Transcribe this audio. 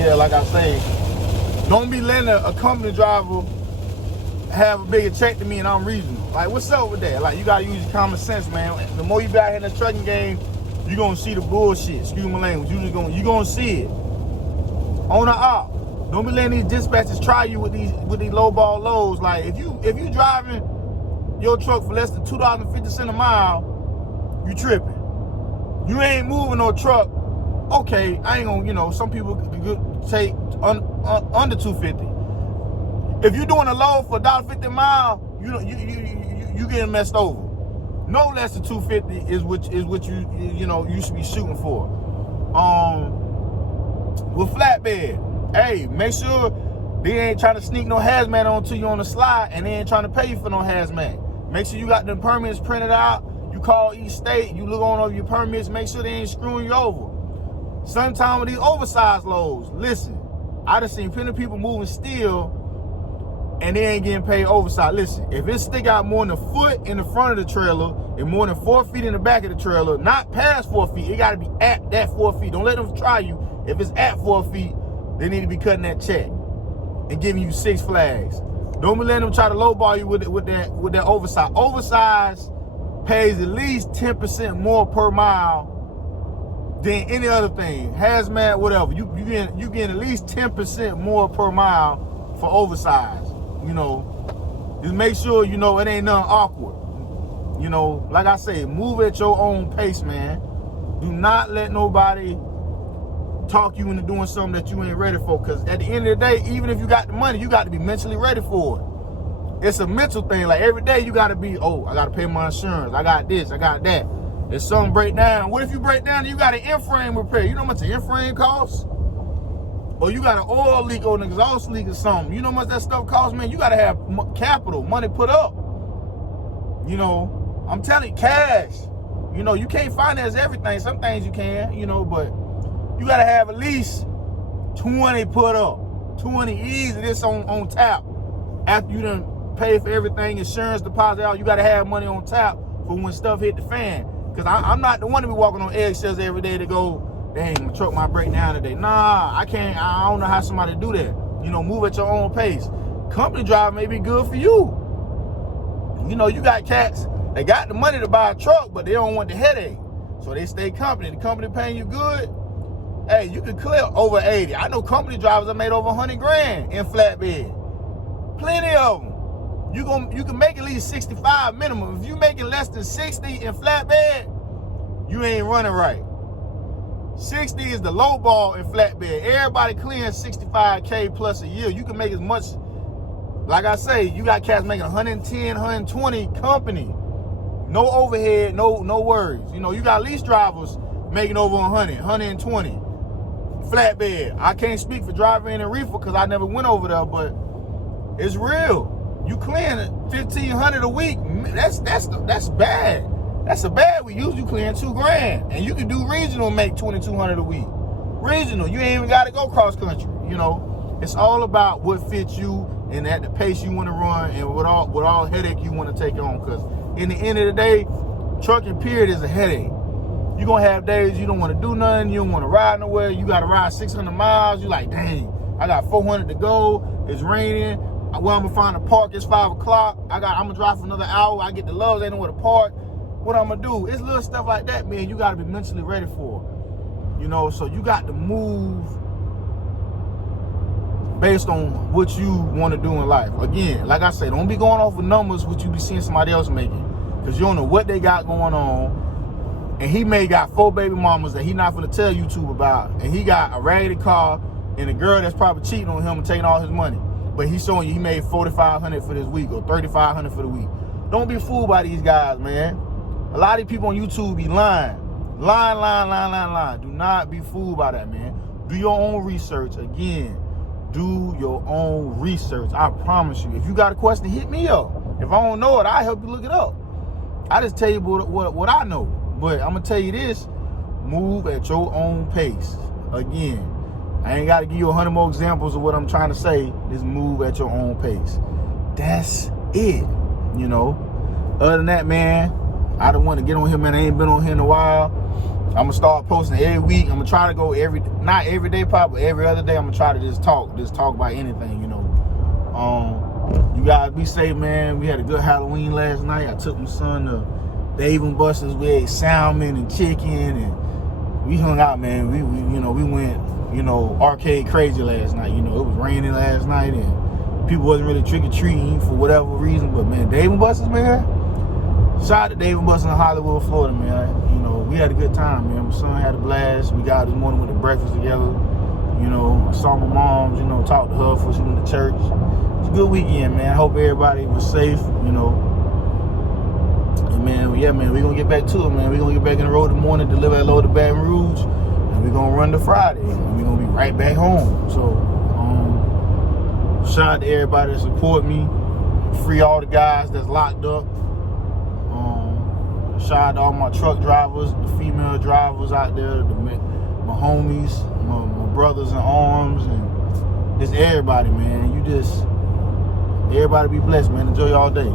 yeah, like I say, don't be letting a company driver have a bigger check than me and I'm reasonable. Like, what's up with that? Like, you gotta use your common sense, man. The more you be out here in the trucking game, you gonna see the bullshit. Excuse my language. You gonna see it. On the op. Don't be letting these dispatchers try you with these low ball lows. Like, if you driving your truck for less than $2.50 a mile, you tripping. You ain't moving no truck. Okay, I ain't gonna, some people could take under $2.50. If you're doing a load for $1.50 a mile, you getting messed over. No less than $2.50 is what you should be shooting for. With flatbed, hey, make sure they ain't trying to sneak no hazmat onto you on the slide, and they ain't trying to pay you for no hazmat. Make sure you got the permits printed out. You call each state, you look on over your permits, make sure they ain't screwing you over. Sometimes with these oversized loads, listen, I done seen plenty of people moving steel and they ain't getting paid oversized. Listen, if it stick out more than a foot in the front of the trailer and more than 4 feet in the back of the trailer, not past 4 feet, it gotta be at that 4 feet. Don't let them try you. If it's at 4 feet, they need to be cutting that check and giving you 6 flags. Don't be letting them try to lowball you with that oversized. Oversized pays at least 10% more per mile than any other thing. Hazmat, whatever. You getting at least 10% more per mile for oversized. Just make sure, it ain't nothing awkward. Like I say, move at your own pace, man. Do not let nobody talk you into doing something that you ain't ready for. Because at the end of the day, even if you got the money, you got to be mentally ready for it. It's a mental thing. Like, every day you got to be, I got to pay my insurance. I got this, I got that. If something break down, what if you break down and you got an in-frame repair? You know how much an in-frame costs? Or you got an oil leak or an exhaust leak or something. You know how much that stuff costs, man? You got to have capital, money put up. I'm telling you, cash. You can't finance everything. Some things you can, but you got to have at least 20 put up. 20 easy, this on tap. After you done pay for everything, insurance deposit out, you got to have money on tap for when stuff hit the fan. Because I'm not the one to be walking on eggshells every day to go, dang, my truck might break down today. Nah, I can't. I don't know how somebody do that. Move at your own pace. Company drive may be good for you. You got cats, they got the money to buy a truck, but they don't want the headache. So they stay company. The company paying you good, hey, you can clear over 80. I know company drivers that made over 100 grand in flatbed. Plenty of them. You can make at least 65 minimum. If you making less than 60 in flatbed, you ain't running right. 60 is the low ball in flatbed. Everybody clearing 65K plus a year. You can make as much, like I say, you got cats making 110, 120 company. No overhead, no worries. You got lease drivers making over 100, 120. Flatbed. I can't speak for driver in and reefer because I never went over there, but it's real. You clearing $1,500 a week. That's bad. That's a bad week. Usually you clearing $2 grand. And you can do regional and make $2,200 a week. Regional, you ain't even gotta go cross country. It's all about what fits you and at the pace you want to run and what all headache you want to take on. Because in the end of the day, trucking period is a headache. You're gonna have days you don't want to do nothing, you don't want to ride nowhere, you gotta ride 600 miles, you're like, dang, I got 400 to go, it's raining. Where I'm gonna find a park, it's 5 o'clock. I'm gonna drive for another hour. I get the loves, ain't know where to park. What I'm gonna do? It's little stuff like that, man. You gotta be mentally ready for. So you got to move based on what you want to do in life. Again, like I say, don't be going off of numbers what you be seeing somebody else making, because you don't know what they got going on. And he may got 4 baby mamas that he not gonna tell YouTube about, and he got a raggedy car and a girl that's probably cheating on him and taking all his money. But he's showing you he made $4,500 for this week or $3,500 for the week. Don't be fooled by these guys, man. A lot of these people on YouTube be lying. Lying. Do not be fooled by that, man. Do your own research. Again, do your own research. I promise you. If you got a question, hit me up. If I don't know it, I'll help you look it up. I just tell you what I know. But I'm going to tell you this. Move at your own pace. Again, I ain't got to give you 100 more examples of what I'm trying to say. Just move at your own pace. That's it. Other than that, man, I don't want to get on here, man. I ain't been on here in a while. I'm gonna start posting every week. I'm gonna try to go not every day probably, but every other day I'm gonna try to just talk about anything, you know. You guys be safe, man. We had a good Halloween last night. I took my son to Dave & Buster's. We ate salmon and chicken, and we hung out, man. We went, you know, arcade crazy last night. You know, it was raining last night, and people wasn't really trick-or-treating for whatever reason. But, man, Dave & Buster's, man, shout out to Dave & Buster's in Hollywood, Florida, man. You know, we had a good time, man. My son had a blast. We got out this morning, went to breakfast together. You know, I saw my mom, you know, talked to her before she went to church. It's a good weekend, man. I hope everybody was safe, you know. And, man, yeah, man, we're going to get back to it, man. We're going to get back in the road in the morning, deliver that load to Baton Rouge, and we're going to run to Friday, and we're going to be right back home. So, shout out to everybody that support me. Free all the guys that's locked up. Shout out to all my truck drivers, the female drivers out there, my homies, my brothers in arms, and just everybody, man. Everybody be blessed, man. Enjoy y'all day.